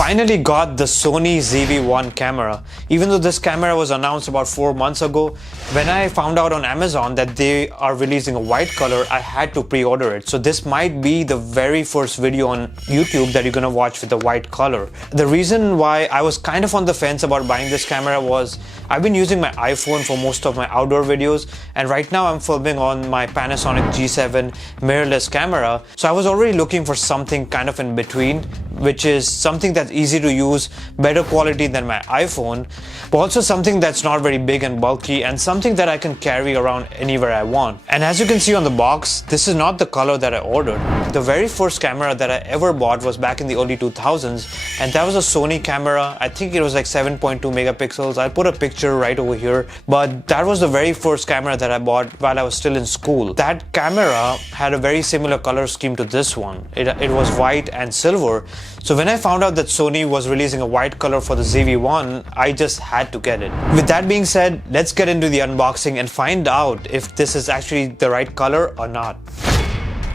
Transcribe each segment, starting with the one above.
Finally got the Sony ZV-1 camera. Even though this camera was announced about 4 months ago, when I found out on Amazon that they are releasing a white color, I had to pre-order it. So this might be the very first video on YouTube that you're gonna watch with the white color. The reason why I was kind of on the fence about buying this camera was I've been using my iPhone for most of my outdoor videos, and right now I'm filming on my Panasonic G7 mirrorless camera. So I was already looking for something kind of in between, which is something that's easy to use, better quality than my iPhone, but also something that's not very big and bulky, and something that I can carry around anywhere I want. And as you can see on the box, this is not the color that I ordered. The very first camera that I ever bought was back in the early 2000s, and that was a Sony camera. I think it was like 7.2 megapixels. I'll put a picture right over here, but that was the very first camera that I bought while I was still in school. That camera had a very similar color scheme to this one. It was white and silver. So when I found out that Sony was releasing a white color for the ZV-1, I just had to get it. With that being said, let's get into the unboxing and find out if this is actually the right color or not.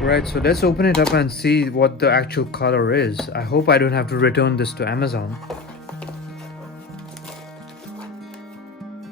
Right, so let's open it up and see what the actual color is. I hope I don't have to return this to Amazon.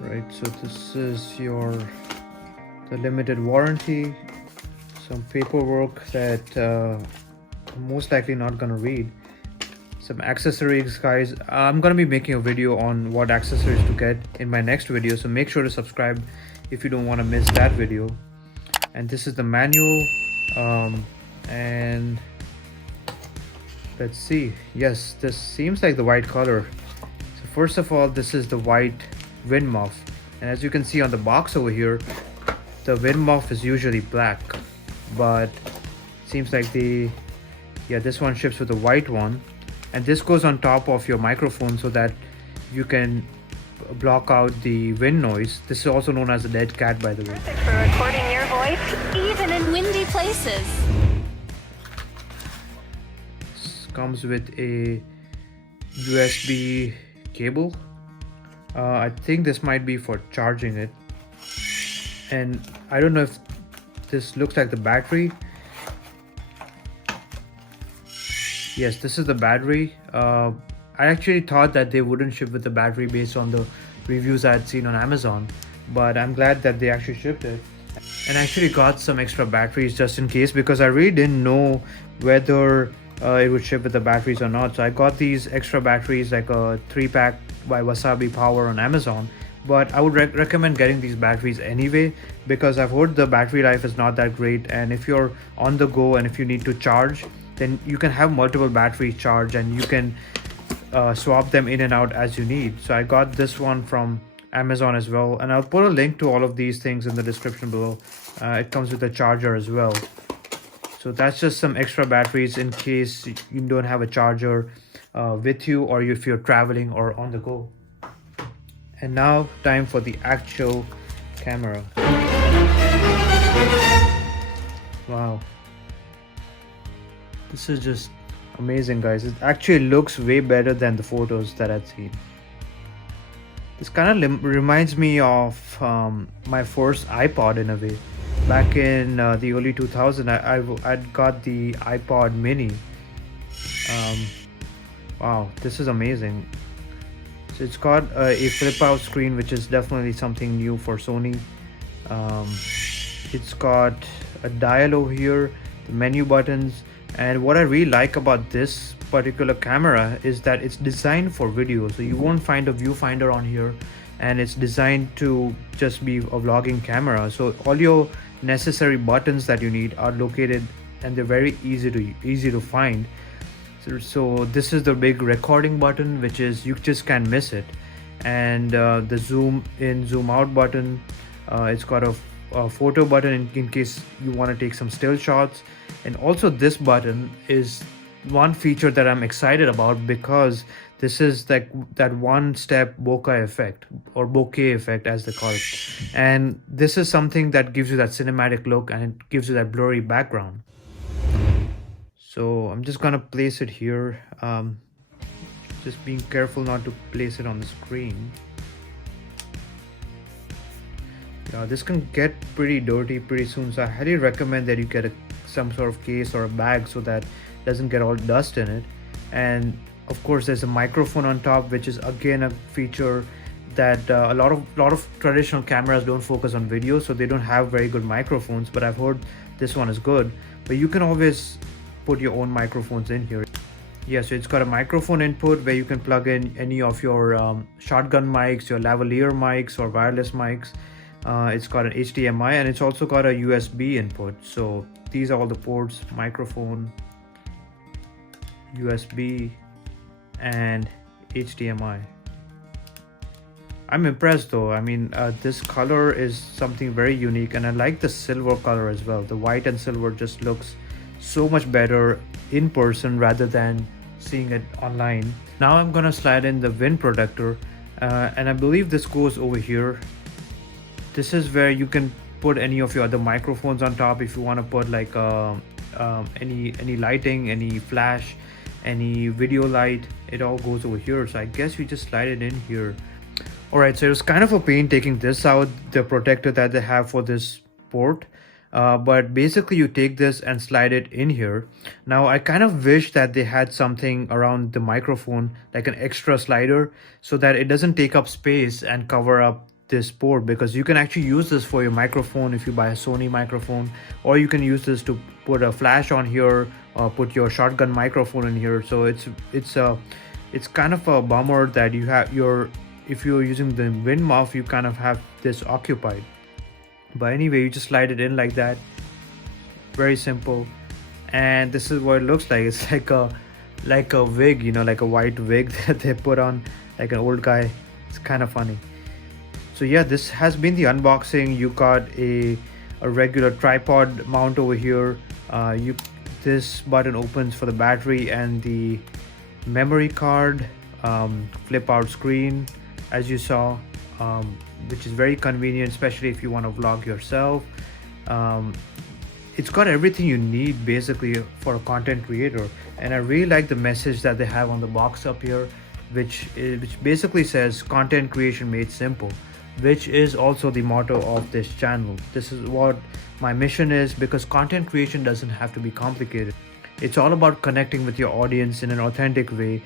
Right, so this is the limited warranty, some paperwork that I'm most likely not gonna read. Some accessories, guys. I'm gonna be making a video on what accessories to get in my next video, so make sure to subscribe if you don't want to miss that video. And this is the manual, and let's see. Yes, this seems like the white color. So first of all, this is the white wind muff, and as you can see on the box over here, the wind muff is usually black, but seems like this one ships with the white one. And this goes on top of your microphone so that you can block out the wind noise. This is also known as a dead cat, by the way. Perfect for recording your voice, even in windy places. This comes with a USB cable. I think this might be for charging it. And I don't know if this looks like the battery. Yes, this is the battery. I actually thought that they wouldn't ship with the battery based on the reviews I had seen on Amazon, but I'm glad that they actually shipped it. And I actually got some extra batteries just in case, because I really didn't know whether it would ship with the batteries or not. So I got these extra batteries, like a 3-pack by Wasabi Power on Amazon. But I would recommend getting these batteries anyway, because I've heard the battery life is not that great, and if you're on the go and if you need to charge, then you can have multiple batteries charged and you can swap them in and out as you need. So I got this one from Amazon as well, and I'll put a link to all of these things in the description below. It comes with a charger as well. So that's just some extra batteries in case you don't have a charger with you, or if you're traveling or on the go. And now time for the actual camera. Wow. This is just amazing, guys. It actually looks way better than the photos that I'd seen. This kind of reminds me of my first iPod in a way. Back in the early 2000s, I'd got the iPod mini. Wow, this is amazing. So it's got a flip out screen, which is definitely something new for Sony. It's got a dial over here, the menu buttons. And what I really like about this particular camera is that it's designed for video. So you won't find a viewfinder on here, and it's designed to just be a vlogging camera. So all your necessary buttons that you need are located, and they're very easy to find. So this is the big recording button, which is, you just can't miss it. And the zoom in, zoom out button. It's got a photo button in case you want to take some still shots. And also this button is one feature that I'm excited about, because this is like that one-step bokeh effect, or bokeh effect as they call it. And this is something that gives you that cinematic look, and it gives you that blurry background. So I'm just gonna place it here, just being careful not to place it on the screen. This can get pretty dirty pretty soon, so I highly recommend that you get some sort of case or a bag so that it doesn't get all dust in it. And Of course, there's a microphone on top, which is again a feature that a lot of traditional cameras don't focus on video, so they don't have very good microphones. But I've heard this one is good. But you can always put your own microphones in here. Yeah, so it's got a microphone input where you can plug in any of your shotgun mics, your lavalier mics, or wireless mics. It's got an HDMI, and it's also got a USB input. So these are all the ports: microphone, USB, and HDMI. I'm impressed though. I mean, this color is something very unique, and I like the silver color as well. The white and silver just looks so much better in person rather than seeing it online. Now I'm gonna slide in the wind protector, and I believe this goes over here. This is where you can put any of your other microphones on top if you want to put like any lighting, any flash, any video light. It all goes over here. So I guess you just slide it in here. Alright, so it was kind of a pain taking this out, the protector that they have for this port. But basically you take this and slide it in here. Now I kind of wish that they had something around the microphone, like an extra slider, so that it doesn't take up space and cover up this port, because you can actually use this for your microphone if you buy a Sony microphone, or you can use this to put a flash on here or put your shotgun microphone in here. So it's kind of a bummer that you have if you're using the wind muff, you kind of have this occupied. But anyway, you just slide it in like that. Very simple. And this is what it looks like. It's like a wig, you know, like a white wig that they put on like an old guy. It's kind of funny. So yeah, this has been the unboxing. You got a regular tripod mount over here. This button opens for the battery and the memory card. Flip out screen, as you saw, which is very convenient, especially if you want to vlog yourself. It's got everything you need basically for a content creator, and I really like the message that they have on the box up here, which basically says content creation made simple, which is also the motto of this channel. This is what my mission is, because content creation doesn't have to be complicated. It's all about connecting with your audience in an authentic way.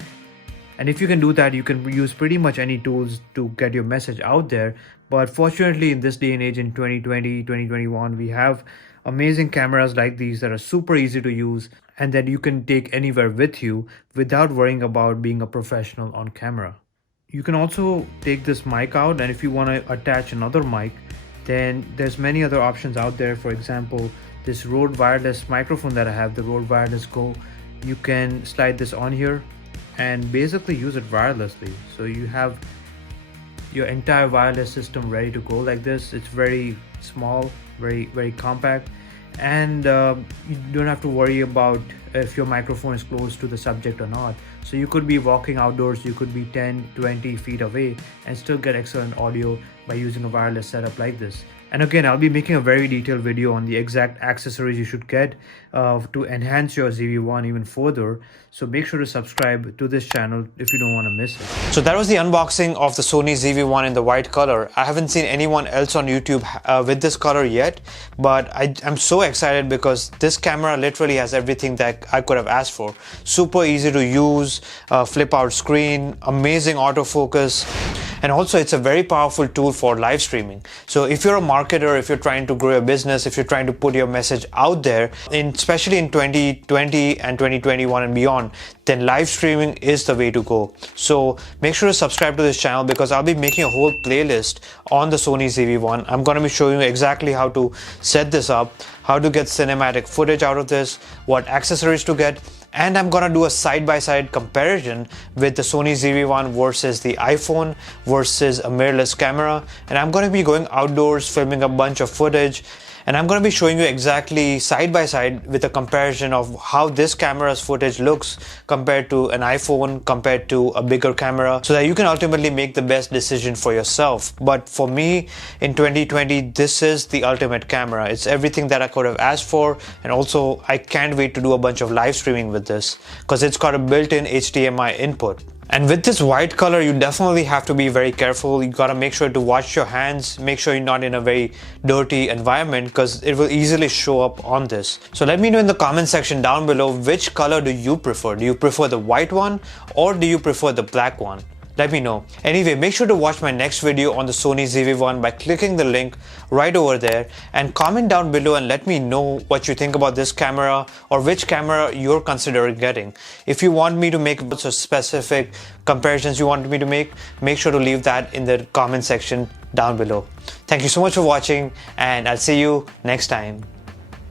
And if you can do that, you can use pretty much any tools to get your message out there. But fortunately, in this day and age, in 2020, 2021, we have amazing cameras like these that are super easy to use and that you can take anywhere with you without worrying about being a professional on camera. You can also take this mic out, and if you want to attach another mic, then there's many other options out there. For example, this Rode wireless microphone that I have, the Rode Wireless Go, you can slide this on here and basically use it wirelessly. So you have your entire wireless system ready to go like this. It's very small, very compact, and you don't have to worry about if your microphone is close to the subject or not. So you could be walking outdoors, you could be 10-20 feet away and still get excellent audio by using a wireless setup like this. And again, I'll be making a very detailed video on the exact accessories you should get to enhance your ZV-1 even further. So make sure to subscribe to this channel if you don't want to miss it. So that was the unboxing of the Sony ZV-1 in the white color. I haven't seen anyone else on YouTube with this color yet, but I'm so excited because this camera literally has everything that I could have asked for. Super easy to use, flip out screen, amazing autofocus. And also it's a very powerful tool for live streaming. So if you're a marketer, if you're trying to grow your business, if you're trying to put your message out there, especially in 2020 and 2021 and beyond, then live streaming is the way to go. So make sure to subscribe to this channel because I'll be making a whole playlist on the Sony ZV-1. I'm going to be showing you exactly how to set this up, how to get cinematic footage out of this, what accessories to get, and I'm gonna do a side-by-side comparison with the Sony ZV-1 versus the iPhone versus a mirrorless camera. And I'm gonna be going outdoors, filming a bunch of footage, and I'm going to be showing you exactly side by side with a comparison of how this camera's footage looks compared to an iPhone, compared to a bigger camera, so that you can ultimately make the best decision for yourself. But for me, in 2020, this is the ultimate camera. It's everything that I could have asked for, and also I can't wait to do a bunch of live streaming with this because it's got a built-in HDMI input. And with this white color, you definitely have to be very careful. You gotta make sure to wash your hands, make sure you're not in a very dirty environment because it will easily show up on this. So let me know in the comment section down below, which color do you prefer? Do you prefer the white one or do you prefer the black one? Let me know. Anyway, make sure to watch my next video on the Sony ZV-1 by clicking the link right over there, and comment down below and let me know what you think about this camera or which camera you're considering getting. If you want me to make specific comparisons you want me to make sure to leave that in the comment section down below. Thank you so much for watching, and I'll see you next time.